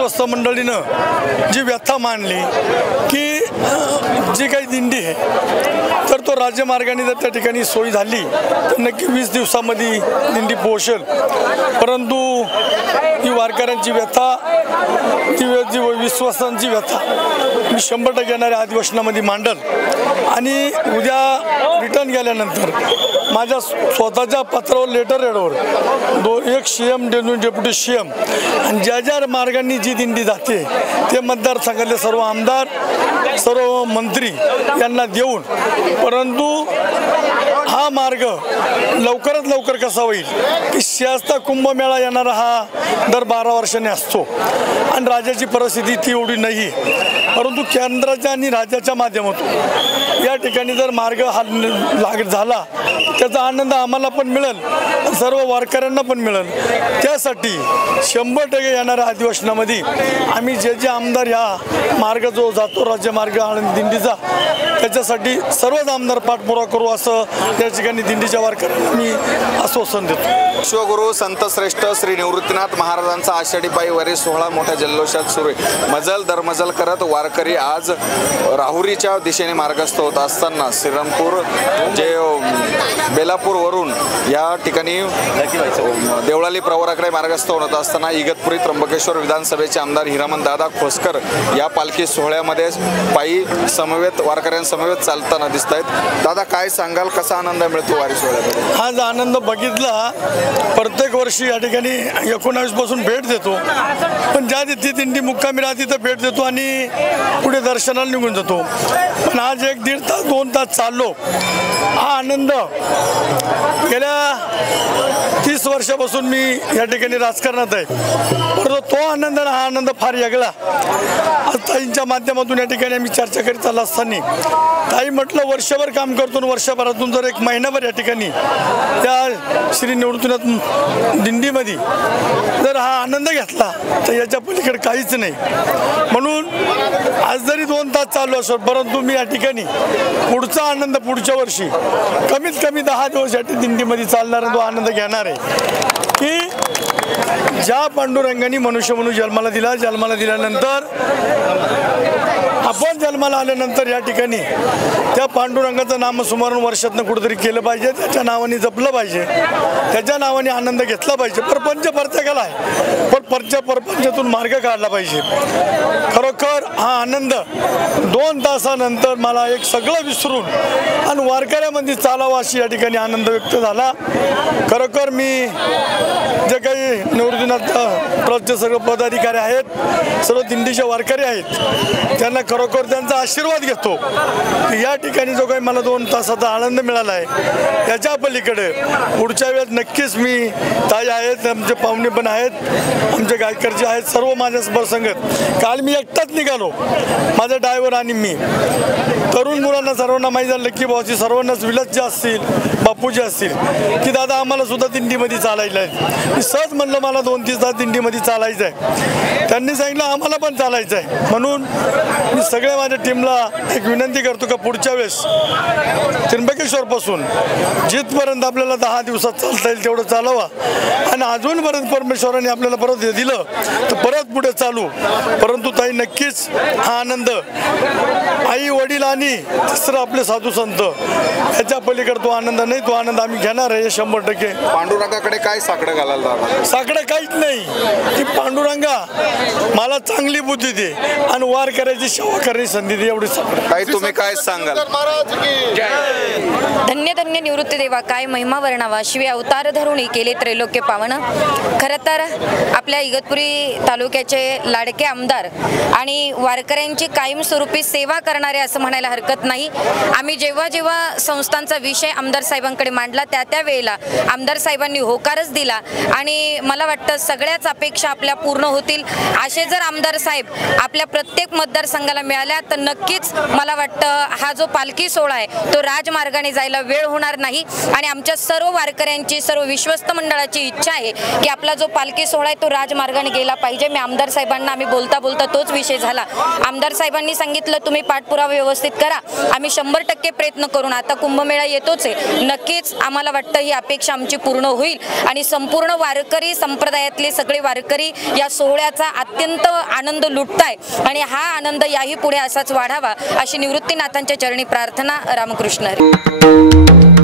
विश्वस्त मंडळीनं जी व्यथा मांडली की जी काही दिंडी आहे तर तो राज्यमार्गाने जर त्या ठिकाणी सोय झाली तर नक्की 20 दिवसामध्ये दिंडी पोहोचेल, परंतु ही वारकऱ्यांची व्यथा, ती विश्वासांची व्यथा मी 100% येणाऱ्या अधिवेशनामध्ये मांडल आणि उद्या रिटर्न गेल्यानंतर माझ्या स्वतःच्या पत्रावर लेटर हेडवर एक CM डेप्युटी CM आणि ज्या मार्गांनी जी दिंडी जाते ते मतदारसंघातले सर्व आमदार, सर्व मंत्री यांना देऊन, परंतु हा मार्ग लवकरात लवकर कसा होईल की शास्ता कुंभमेळा येणारा हा दर 12 वर्षांनी असतो आणि राज्याची परिस्थिती ती एवढी नाही, परंतु केंद्राच्या आणि राज्याच्या माध्यमातून या ठिकाणी जर मार्ग हा झाला त्याचा आनंद आम्हाला पण मिळेल, सर्व वारकऱ्यांना पण मिळेल। त्यासाठी 100% येणाऱ्या अधिवेशनामध्ये आम्ही जे आमदार या मार्ग जो जातो राज्यमार्ग आळंदी दिंडीचा त्याच्यासाठी सर्वच आमदार पाठपुरावा करू असं त्या ठिकाणी दिंडीच्या वारकऱ्यांना मी आश्वासन देतो। विश्वगुरु संत श्रेष्ठ श्री निवृत्तीनाथ महाराजांचा आषाढी पायी वारी सोहळा मोठ्या जल्लोषात सुरू आहे। मजल दरमजल करत वारकरी आज राहुरीच्या दिशेने मार्गस्थ होत असताना श्रीरामपूर जे बेलापूरवरून या ठिकाणी देवळाली प्रवराकडे मार्गस्थ होत असताना इगतपुरी त्र्यंबकेश्वर विधानसभेचे आमदार हिरामन दादा खोसकर या पालखी सोहळ्यामध्ये पायी समवेत वारकऱ्यांसमवेत चालताना दिसत आहेत। दादा काय सांगाल, कसा आनंद मिळतो वारी सोहळ्यामध्ये? आज आनंद बघितला, प्रत्येक वर्षी या ठिकाणी 19 पासून भेट देतो, पण ज्या ती दिंडी मुक्कामी राहते तर भेट देतो आणि पुढे दर्शनाला निघून जातो, पण आज 1-1.5 तास 2 तास चाललो। हा आनंद गेल्या 30 वर्षापासून मी या ठिकाणी राजकारणात आहे, परंतु तो आनंद हा आनंद फार वेगळा। आज ताईंच्या माध्यमातून या ठिकाणी आम्ही चर्चा करीत आलो असताना ताई म्हटलं वर्षभर काम करतो, वर्षभरातून जर 1 महिनाभर या ठिकाणी त्या श्री निवृत्तीनाथ दिंडीमध्ये जर हा आनंद घेतला तर याच्या पलीकडे काहीच नाही, म्हणून आज जरी 2 तास चालू असो परंतु मी या ठिकाणी पुढचा आनंद पुढच्या वर्षी कमीत कमी 10 दिवस या दिंडीमध्ये चालणारा तो आनंद घेणार आहे की ज्या पांडुरंगाने मनुष्य म्हणून जन्माला दिला, जन्माला दिल्यानंतर आपण जन्माला आल्यानंतर या ठिकाणी त्या पांडुरंगाचं नामस्मरण वर्षातनं कुठेतरी केलं पाहिजे, त्याच्या नावाने जपलं पाहिजे, त्याच्या नावाने आनंद घेतला पाहिजे। परपंच प्रत्येकाला आहे, पण परपंचातून मार्ग काढला पाहिजे। खरोखर हा आनंद 2 तासानंतर मला एक सगळं विसरून आणि वारकऱ्यामध्ये चालावा अशी या ठिकाणी आनंद व्यक्त झाला। खरोखर मी जे काही निवृत्तीनाथ ट्रस्टचे सर्व पदाधिकारी आहेत, सर्व दिंडीचे वारकरी आहेत, त्यांना खरोखर त्यांचा आशीर्वाद घेतो की या ठिकाणी जो काही मला 2 तासाचा आनंद मिळाला आहे त्याच्या पलीकडे पुढच्या वेळेस नक्कीच मी ताई आहेत, आमचे पाहुणे पण आहेत, आमचे गायकरचे आहेत, सर्व माझ्या संगत। काल मी एकटाच निघालो, माझा ड्रायव्हर आणि मी, तरुण मुलांना सर्वांना माहीत झालं की भाऊची सर्वांनाच विलासचे असतील, बापूजी असतील की दादा आम्हाला सुद्धा दिंडीमध्ये चालायला आहे। मी सहज म्हणलं मला 2-3 तास दिंडीमध्ये चालायचं आहे, त्यांनी सांगितलं आम्हाला पण चालायचं आहे, म्हणून मी सगळ्या माझ्या टीमला एक विनंती करतो का पुढच्या वेळेस त्र्यंबकेश्वरपासून जिथपर्यंत आपल्याला 10 दिवसात चालता येईल तेवढं चालवा आणि अजूनपर्यंत परमेश्वराने आपल्याला परत दिलं तर परत पुढे चालू। परंतु ताई नक्कीच हा आनंद आई वडील आणि तिसरं आपले साधू संत याच्या पलीकडे तो आनंद नाही, तो आनंद आम्ही घेणार आहे 100%। पांडुरंगाकडे काय साकडं घालायला? साकडं काहीच नाही की पांडुरंगा मला चांगली बुद्धी दे आणि वार करायची सेवा करण्याची संधी दे, एवढी साकडं। काही तुम्ही काय सांगाल? धन्य धन्य निवृत्ती देवा, काय महिमा वर्णावा, शिवे अवतार धरुणी केले त्रैलोक्य पावन। खरं तर आपल्या इगतपुरी तालुक्याचे लाडके आमदार आणि वारकऱ्यांची कायमस्वरूपी सेवा करणारे असं म्हणायला हरकत नाही। आम्ही जेव्हा जेव्हा संस्थांचा विषय आमदार साहेबांकडे मांडला त्या वेळेला आमदार साहेबांनी होकारच दिला आणि मला वाटतं सगळ्याच अपेक्षा आपल्या पूर्ण होतील। असे जर आमदार साहेब आपल्या प्रत्येक मतदारसंघाला मिळाल्या तर नक्कीच मला वाटतं हा जो पालखी सोहळा आहे तो राजमार्गाने जायला वेळ होणार नाही आणि आमच्या सर्व वारकऱ्यांची, सर्व विश्वस्त मंडळाची इच्छा आहे की आपला जो पालखी सोहळा आहे तो राजमार्गाने गेला पाहिजे। मी आमदार साहेबांना आम्ही बोलता बोलता तोच विषय झाला, आमदार साहेबांनी सांगितलं तुम्ही पाठपुरावा व्यवस्थित करा, आम्ही 100% प्रयत्न करून, आता कुंभमेळा येतोच आहे, नक्कीच आम्हाला वाटतं ही अपेक्षा आमची पूर्ण होईल आणि संपूर्ण वारकरी संप्रदायातले सगळे वारकरी या सोहळ्याचा अत्यंत आनंद लुटताय आणि हा आनंद याही पुढे असाच वाढावा अशी निवृत्तीनाथांच्या चरणी प्रार्थना. रामकृष्ण हरी.